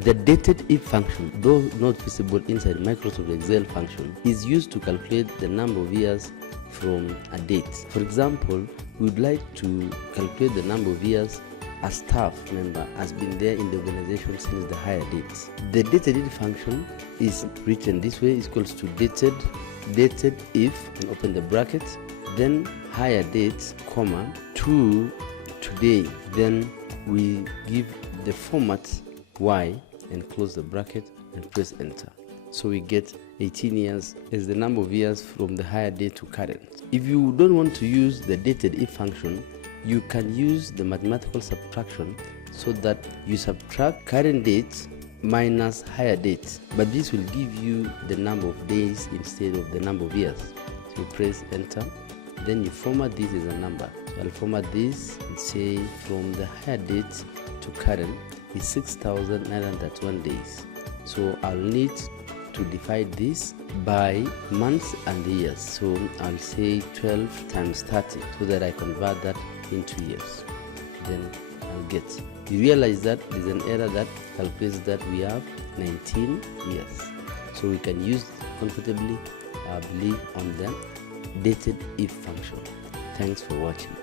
The DATEDIF function, though not visible inside Microsoft Excel function, is used to calculate the number of years from a date. For example, we would like to calculate the number of years a staff member has been there in the organization since the hire date. The DATEDIF function is written this way: is equals to DATEDIF, and open the bracket, then hire date, comma, to today. Then we give the format Y and close the bracket and press enter. So we get 18 years as the number of years from the hire date to current. If you don't want to use the DATEDIF function, you can use the mathematical subtraction, so that you subtract current date minus hire date, but this will give you the number of days instead of the number of years. So you press enter, then you format this as a number. So I'll format this and say from the hire date to current is 6,931 days. So I'll need to divide this by months and years. So I'll say 12 times 30 so that I convert that into years. Then I'll get. You realize that there's an error that calculates that we have 19 years. So we can use comfortably, I believe, on the DATEDIF function. Thanks for watching.